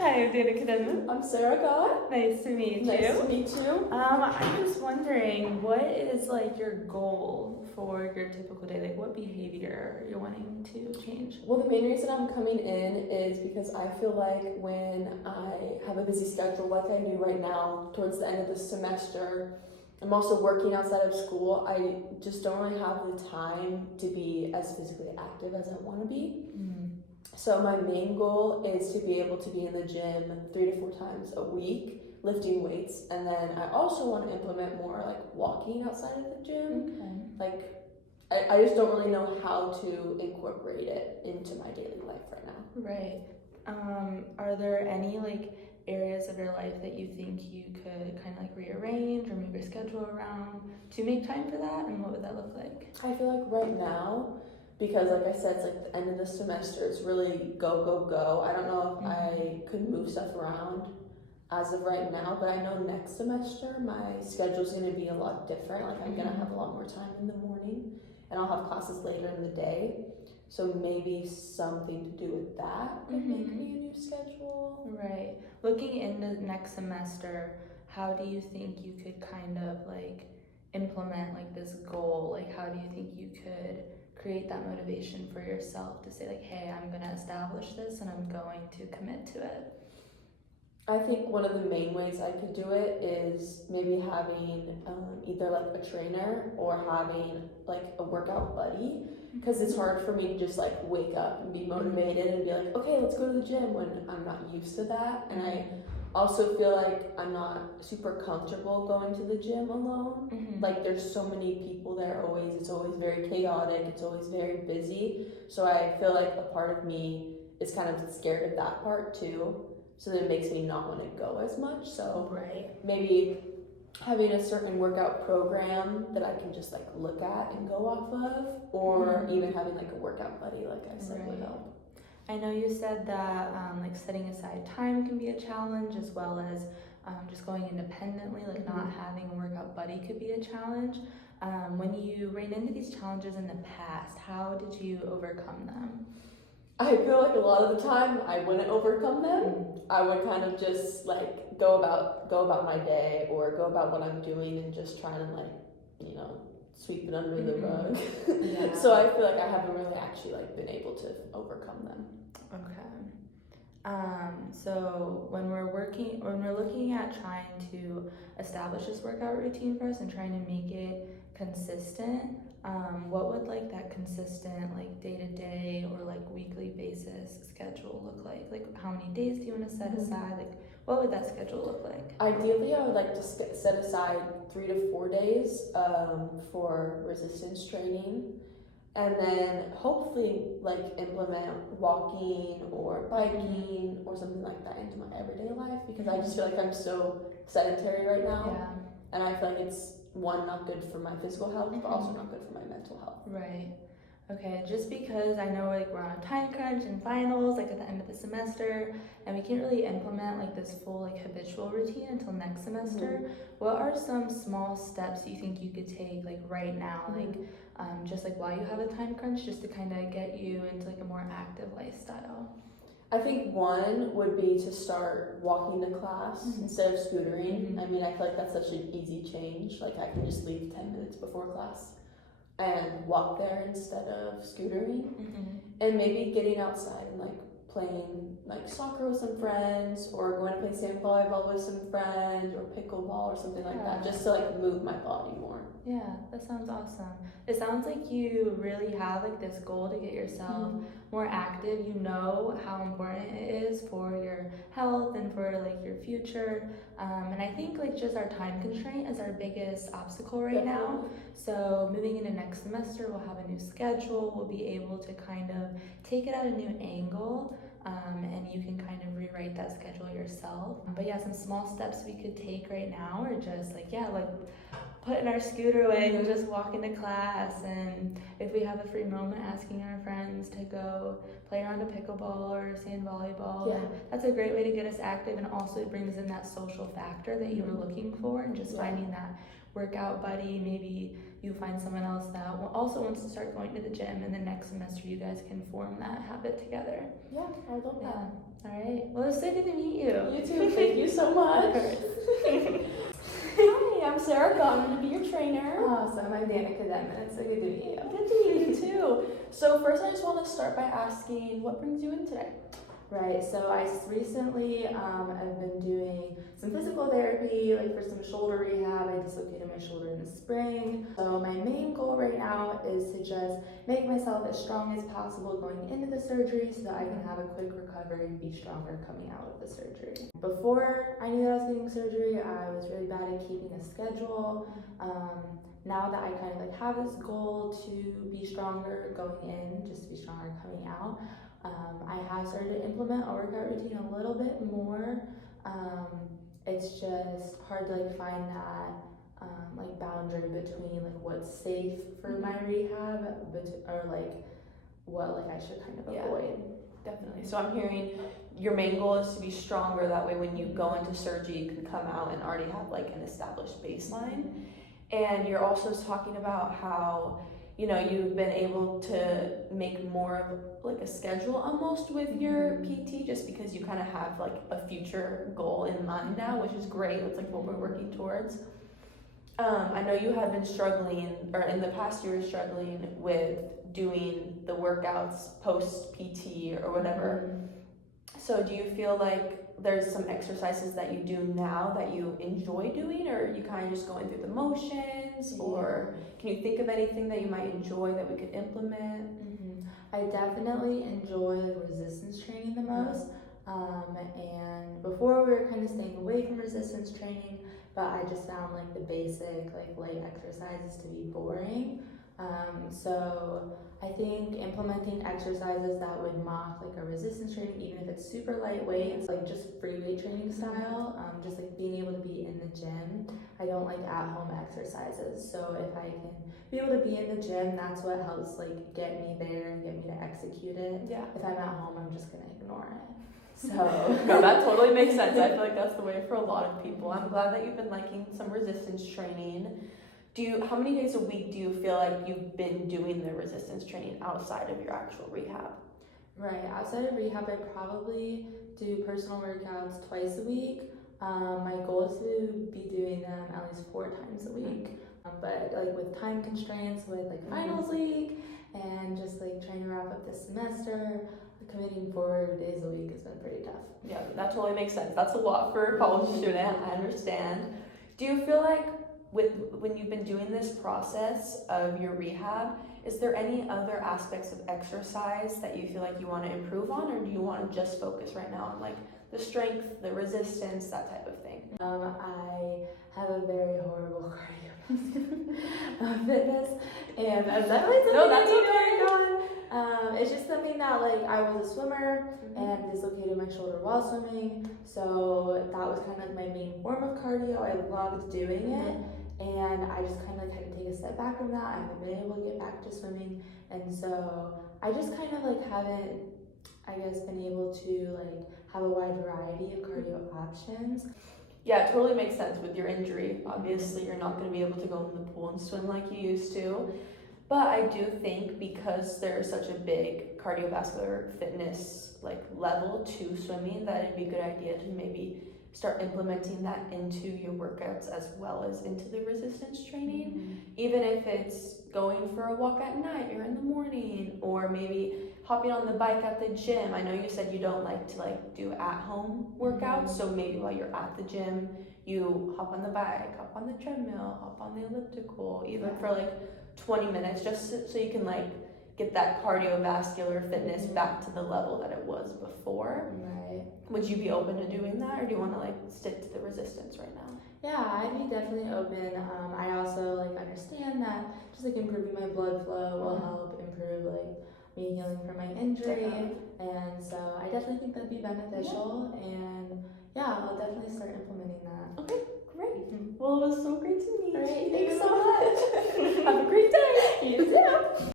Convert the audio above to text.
Hi, I'm Dana Cadenman. I'm Sarah God. Nice to meet you. Nice to meet you. I'm just wondering, what is like your goal for your typical day? Like, what behavior you're wanting to change? Well, the main reason I'm coming in is because I feel like when I have a busy schedule like I do right now, towards the end of the semester, I'm also working outside of school. I just don't really have the time to be as physically active as I want to be. Mm-hmm. So my main goal is to be able to be in the gym 3 to 4 times a week, lifting weights, and then I also want to implement more like walking outside of the gym. Okay. Like I just don't really know how to incorporate it into my daily life right now. Right. Are there any like areas of your life that you think you could kind of like rearrange or move your schedule around to make time for that? And what would that look like? I feel like right now, because like I said, it's like the end of the semester, it's really go, go, go. I don't know if I could move stuff around as of right now, but I know next semester my schedule's gonna be a lot different. Like I'm gonna have a lot more time in the morning and I'll have classes later in the day. So maybe something to do with that could make me a new schedule. Right. Looking into next semester, how do you think you could kind of like implement like this goal? Like how do you think you could create that motivation for yourself to say like, hey, I'm gonna establish this and I'm going to commit to it? I think one of the main ways I could do it is maybe having either like a trainer or having like a workout buddy, because it's hard for me to just like wake up and be motivated and be like, okay, let's go to the gym when I'm not used to that. And I also feel like I'm not super comfortable going to the gym alone. Like there's so many people there always, it's always very chaotic, it's always very busy. So I feel like a part of me is kind of scared of that part too. So that it makes me not want to go as much. So maybe having a certain workout program that I can just like look at and go off of, or even having like a workout buddy, like I said, would help. I know you said that like setting aside time can be a challenge, as well as just going independently, like not having a workout buddy could be a challenge. When you ran into these challenges in the past, how did you overcome them? I feel like a lot of the time I wouldn't overcome them. I would kind of just like go about my day or go about what I'm doing and just trying to like, you know, sweep it under the rug. So I feel like I haven't really actually like been able to overcome them. Okay. So when we're looking at trying to establish this workout routine for us and trying to make it consistent, what would like that consistent like day-to-day or like weekly basis schedule look like? Like how many days do you want to set aside? Like what would that schedule look like? Ideally, I would like to set aside 3 to 4 days for resistance training, and then hopefully like implement walking or biking or something like that into my everyday life, because I just feel like I'm so sedentary right now, and I feel like it's not good for my physical health, but also not good for my mental health. Right. Okay, just because I know like we're on a time crunch and finals like at the end of the semester, and we can't really implement like this full like habitual routine until next semester, what are some small steps you think you could take like right now, like just like while you have a time crunch, just to kind of get you into like a more active lifestyle? I think one would be to start walking to class instead of scootering. I mean, I feel like that's such an easy change. Like I can just leave 10 minutes before class and walk there instead of scootering. And maybe getting outside and like playing like soccer with some friends, or going to play sand volleyball with some friends, or pickleball or something like that, just to like move my body more. Yeah, that sounds awesome. It sounds like you really have like this goal to get yourself more active. You know how important it is for your health and for like your future. And I think like just our time constraint is our biggest obstacle right now. So moving into next semester, we'll have a new schedule. We'll be able to kind of take it at a new angle. And you can kind of rewrite that schedule yourself. But yeah, some small steps we could take right now are just like, putting our scooter away and just walking to class, and if we have a free moment, asking our friends to go play around a pickleball or sand volleyball. That's a great way to get us active, and also it brings in that social factor that you were looking for, and just finding that workout buddy, maybe you find someone else that also wants to start going to the gym, and the next semester you guys can form that habit together. Yeah, I love that. Yeah. All right. Well, it's so good to meet you. You too. Thank you so much. Hi, I'm Sarah. I'm going to be your trainer. Awesome. I'm Danica Denman. It's so good to meet you. Good to meet you too. So first, I just want to start by asking, what brings you in today? Right, so I recently have been doing some physical therapy, like for some shoulder rehab. I dislocated my shoulder in the spring. So my main goal right now is to just make myself as strong as possible going into the surgery so that I can have a quick recovery and be stronger coming out of the surgery. Before I knew that I was getting surgery, I was really bad at keeping a schedule. Now that I kind of like have this goal to be stronger going in, just to be stronger coming out, I have started to implement a workout routine a little bit more. It's just hard to like find that like boundary between like what's safe for my rehab, or like what like I should kind of avoid. Definitely. So I'm hearing your main goal is to be stronger. That way, when you go into surgery, you can come out and already have like an established baseline. And you're also talking about how, you know, you've been able to make more of like a schedule almost with your PT, just because you kind of have like a future goal in mind now, which is great. It's like what we're working towards. I know you have been struggling, or in the past you were struggling with doing the workouts post PT or whatever. So do you feel like there's some exercises that you do now that you enjoy doing, or are you kind of just going through the motions, or can you think of anything that you might enjoy that we could implement? I definitely enjoy like resistance training the most. And before we were kind of staying away from resistance training, but I just found like the basic like light exercises to be boring. So I think implementing exercises that would mock like a resistance training, even if it's super lightweight, it's like just free weight training style, just like being able to be in the gym. I don't like at-home exercises, so if I can be able to be in the gym, that's what helps like get me there and get me to execute it. Yeah. If I'm at home, I'm just gonna ignore it. So no, that totally makes sense. I feel like that's the way for a lot of people. I'm glad that you've been liking some resistance training. How many days a week do you feel like you've been doing the resistance training outside of your actual rehab? Right, outside of rehab, I probably do personal workouts twice a week. My goal is to be doing them at least 4 times a week. But like with time constraints, with like finals week, and just like trying to wrap up this semester, committing 4 days a week has been pretty tough. Yeah, that totally makes sense. That's a lot for a college student, I understand. Do you feel like when you've been doing this process of your rehab, is there any other aspects of exercise that you feel like you want to improve on, or do you want to just focus right now on like the strength, the resistance, that type of thing? I have a very horrible cardio fitness, and that's definitely something that's okay. It's just something that like I was a swimmer and dislocated my shoulder while swimming, so that was kind of my main form of cardio. I loved doing it. And I just kind of like had to take a step back from that. I haven't been able to get back to swimming, and so I just kind of like haven't, I guess, been able to like have a wide variety of cardio options. Yeah, it totally makes sense with your injury. Obviously, you're not going to be able to go in the pool and swim like you used to. But I do think because there's such a big cardiovascular fitness like level to swimming, that it'd be a good idea to maybe start implementing that into your workouts as well as into the resistance training. Even if it's going for a walk at night or in the morning, or maybe hopping on the bike at the gym. I know you said you don't like to like do at-home workouts, so maybe while you're at the gym, you hop on the bike, hop on the treadmill, hop on the elliptical, even for like 20 minutes, just so you can like get that cardiovascular fitness back to the level that it was before. Right. Would you be open to doing that, or do you want to like stick to the resistance right now? Yeah, I'd be definitely open. I also like understand that just like improving my blood flow will help improve like me healing from my injury, and so I definitely think that'd be beneficial. And yeah, I'll definitely start implementing that. Okay, great. Well, it was so great to meet you. All right, thanks so much. Have a great day. You too.